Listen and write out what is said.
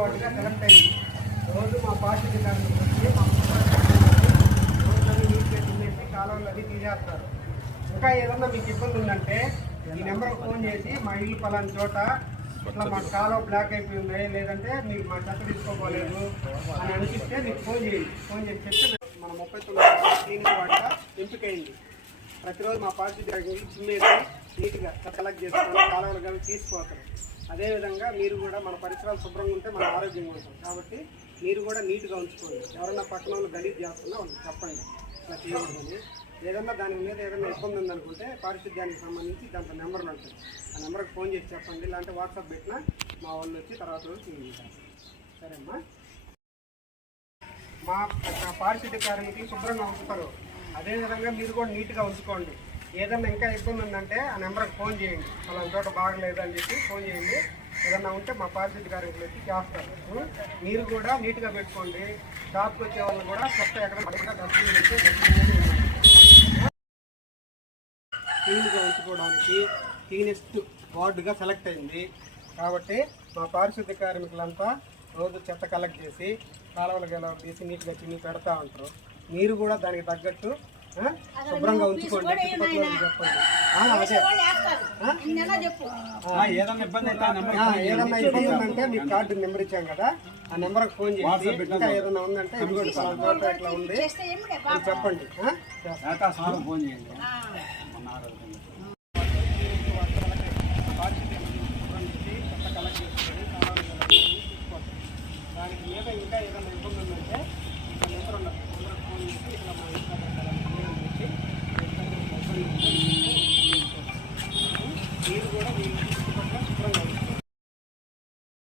వార్డుగా select అయింది. రోజు మా పార్టీ కార్మికులు వచ్చి మా రోడ్లన్నీ నీట్గా తినేసి కాలువలు అది తీసేస్తారు. ఇంకా ఏదన్నా మీకు ఇబ్బంది ఉందంటే ఈ నెంబర్కి ఫోన్ చేసి మా ఇల్లు పలాని చోట ఇట్లా మా కాలువ బ్లాక్ అయిపోయింది, లేదంటే మీకు మా చెత్త తీసుకోపోలేదు అని అనిపిస్తే మీకు ఫోన్ చేయండి. ఫోన్ చేసి చెప్తే మన 39 క్లీనింగ్ వార్డుగా ఎంపికైంది. ప్రతిరోజు మా పార్టీ కార్మికులు చిమ్మేసి నీట్గా కలెక్ట్ చేసుకొని కాలువలు కానీ తీసిపోతారు. అదేవిధంగా మీరు కూడా మన పరిసరాలు శుభ్రంగా ఉంటే మన ఆరోగ్యంగా ఉంటాం. కాబట్టి మీరు కూడా నీట్గా ఉంచుకోండి. ఎవరన్నా పక్కన వాళ్ళు గలీజ్ చేస్తున్నా వాళ్ళకి చెప్పండి అట్లా చేయకూడదని. ఏదన్నా దాని మీద ఏదైనా ఇబ్బంది ఉందనుకుంటే పారిశుద్ధ్యానికి సంబంధించి దాంట్లో నెంబర్లు ఉంటుంది. ఆ నెంబర్కి ఫోన్ చేసి చెప్పండి, ఇలాంటి వాట్సాప్ పెట్టినా మా వాళ్ళు వచ్చి తర్వాత రోజు తీయించారు. సరేమ్మా. మా పారిశుద్ధ్య కార్మికులు శుభ్రంగా ఉంచుతారు. అదేవిధంగా మీరు కూడా నీట్గా ఉంచుకోండి. ఏదన్నా ఇంకా ఇబ్బంది ఉందంటే ఆ నెంబర్కి ఫోన్ చేయండి. అలాంటి చోట బాగలేదు అని చెప్పి ఫోన్ చేయండి. ఏదన్నా ఉంటే మా పారిశుద్ధ్య కార్మికులు వచ్చి చేస్తారు. మీరు కూడా నీట్గా పెట్టుకోండి. షాప్కి వచ్చే వాళ్ళు కూడా కొత్త ఎక్కడ డస్ట్బిన్ పెట్టి క్లీన్గా ఉంచుకోవడానికి క్లీనెస్ట్ వార్డుగా సెలెక్ట్ అయింది. కాబట్టి మా పారిశుద్ధ్య కార్మికులంతా రోజు చెత్త కలెక్ట్ చేసి కాలువలు గెలవ తీసి నీట్గా చిన్ని పెడతా ఉంటారు. మీరు కూడా దానికి తగ్గట్టు శుభ్రంగా ఉంచుకోండి. చెప్పండి. ఏదన్నా ఇబ్బంది ఉందంటే మీకు కార్డు నెంబర్ ఇచ్చాం కదా, ఆ నెంబర్కి ఫోన్ చేసి ఇంకా ఏదైనా ఉందంటే ఇది కూడా చోట ఎట్లా ఉంది చెప్పండి.